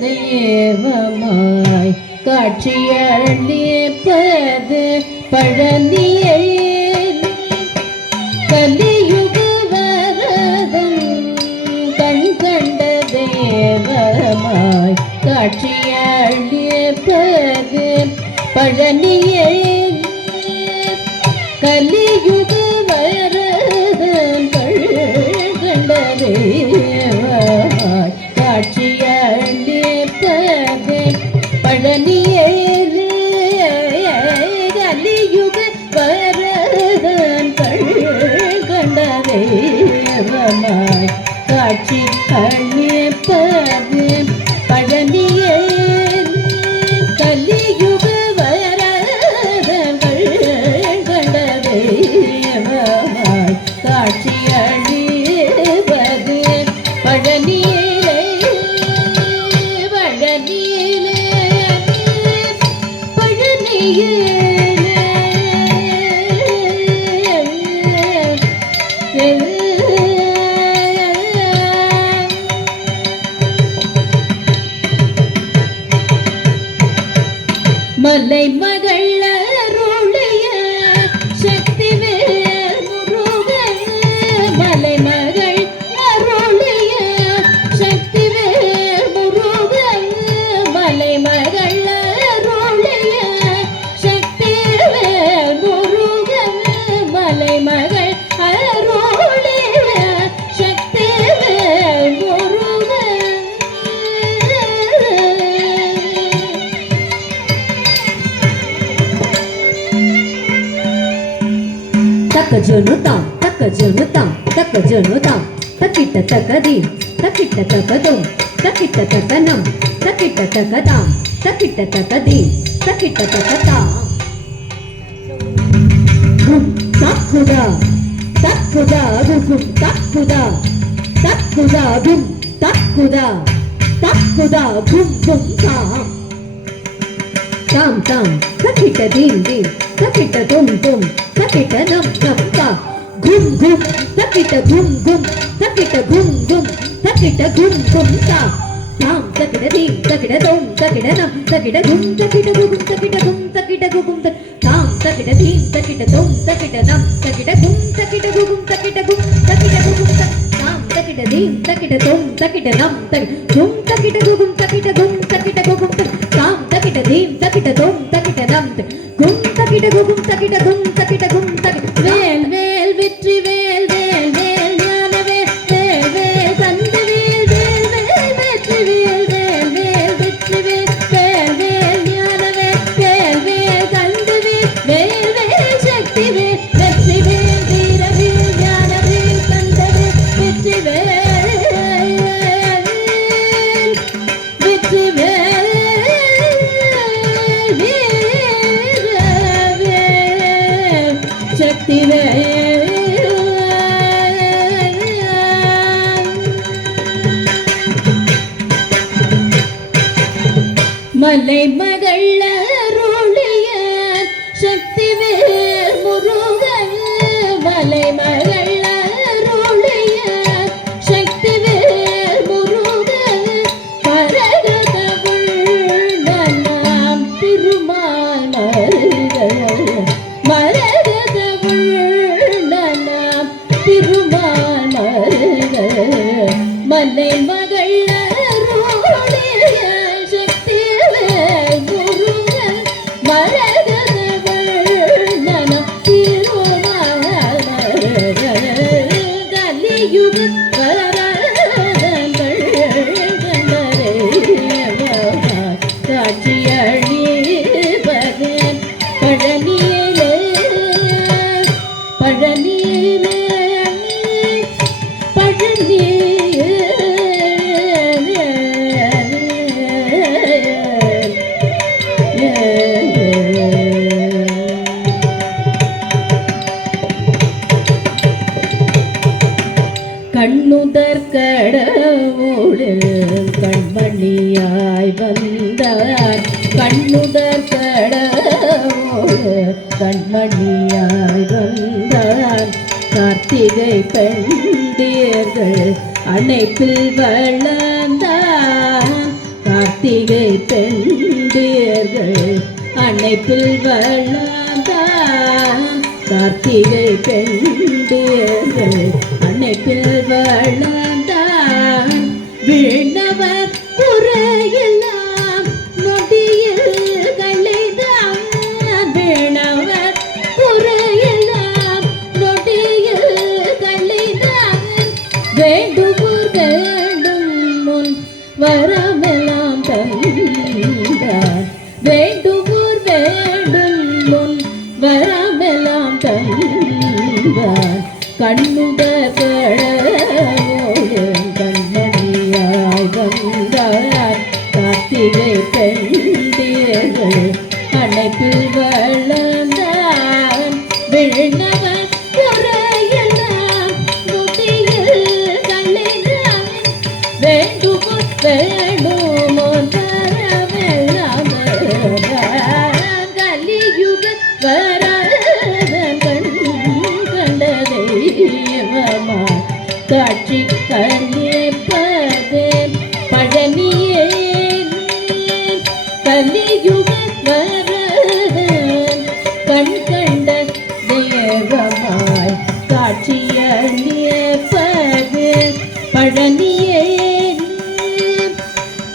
தெய்வமாய் காட்சியளிப்பது பழனியை கலியுக வரதன் கண் கண்ட தேவமாய் காட்சியளிப்பது பழனியை கலியுக வரதன் கண்ட தேவமாய் காட்சியளிப்பது பழனியை கலியுக வரதன் கண்ட தேவமாய் காட்சி அளிப்பது பழனியை கலியுக வரதன் கண்ட தேவமாய் காட்சி அளிப்பது பழனியிலே பழனியிலே பழனியிலே மலை மகள் அருளிய சக்தி வேல் முருகன் மலை மகள் அருளிய சக்தி வேல் முருகன் மலை மகள் அருளிய சக்தி வேல் முருகன் மலை மகள் அருளிய சக்தி வேல் முருகன் தக்கஜனுதாம் தக்கிட்ட தக்கதீம் தக்கிட்ட தக்கதும் தக்கிட்ட தக்கனம் தக்கிட்ட தக்கதாம் தக்கிட்ட தக்கதீம் தக்கிட்ட தக்கதாம் தக்குதா தக்குதா கும் தக்குதா தக்குதா கும் தக்குதா தக்குதா கும் கும் தாம் தாம் தாம் தக்கிட்ட தீம் தீம் தக்கிட்ட தும் தும் தக்கிட்ட நம் நம் தா கும் கும் தக்கிட்ட கும் கும் தக்கிட்ட கும் கும் தக்கிட்ட கும் கும் தா தாம் தக்கிட்ட தீம் தக்கிட்ட தும் தக்கிட்ட நம் தக்கிட்ட கும் தக்கிட்ட கும் தக்கிட்ட கும் தக்கிட்ட கும் தாம் தக்கிட்ட தீம் தக்கிட்ட தும் தக்கிட்ட நம் தக்கிட்ட கும் தக்கிட்ட கும் தக்கிட்ட கும் தக்கிட்ட கும் தாம் தக்கிட்ட தீம் தக்கிட்ட தும் தக்கிட்ட நம் கும் தக்கிட்ட கும் தக்கிட்ட கும் தக்கிட்ட கும் தாம் தக்கிட்ட தீம் தக்கிட்ட தும் தக்கிட்ட நம் கும் தக்கிட்ட கும் தக்கிட்ட கும் தக்கிட்ட கும் வேல் வேல் வெற்றி வேல் வேல் வேல் ஞான வேல் வேல் வேல் தந்த வேல் வேல் வேல் வெற்றி வேல் வேல் வேல் வெற்றி வேல் வேல் வேல் ஞான வேல் வேல் வேல் தந்த வேல் வேல் வேல் சக்தி வேல் வெற்றி வேல் வீர வேல் ஞான வேல் தந்த வேல் வெற்றி வேல் வெற்றி வேல் சக்தி மலை மகள் அருளிய சக்தி வேல் முருகன் மலை மகள் அருளிய சக்தி வேல் முருகன் பரகதவுள் நாம் திருமால் மருகல் திருமால் மலை மகள் அருளிய சக்தி வேல் முருகன் மரகதவள் நனம் திருமால் கலியுக வரதங்கள் கண்டரே காட்சி அழிப்பது பழனியிலே பழனியிலே கண்ணுதற் கடவுளில் கண்மணியாய் வந்தார் கண்ணுதற் கடவுளில் கண்மணியாய் வந்தார் கார்த்திகை பெண்டீர்கள் அணைப்பில் வளர்ந்தான் கார்த்திகை பெண்டியர்கள் அணைப்பில் வளர்ந்தார் கார்த்திகை பெண்டியர்கள் அணைப்பில் வளர்ந்தார் விண்ணவர் குறையெல்லாம் நொடியில் களைதான் விண்ணவர் குறையெல்லாம் நொடியில் களைதான் வேண்டுவோர் வேண்டும் முன் வரமெல்லாம் தந்தார் வேண்டுவோர் வேண்டும் முன் வரமெல்லாம் தந்தார் கண்ணுதர் கடவுள் கண்மணியாய் வந்தார் கார்த்திகை பெண்டியர்கள் அணைப்பில் வளர்ந்தார் விண்ணவர் குறையெல்லாம் நொடியில் களைதான் வேண்டுவோர் வேண்டுமோ வரமெல்லாம் கலியுக வரதன் கண்ட தெய்வமா காட்சி கழிப்பது பழனியே கலியுக வரதன் கண்ட தெய்வமாய் காட்சியளிப்பது பழனியே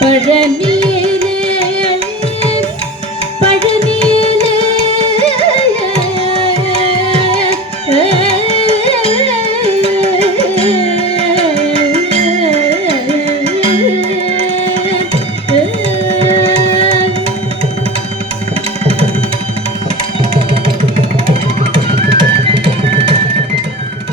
பழனி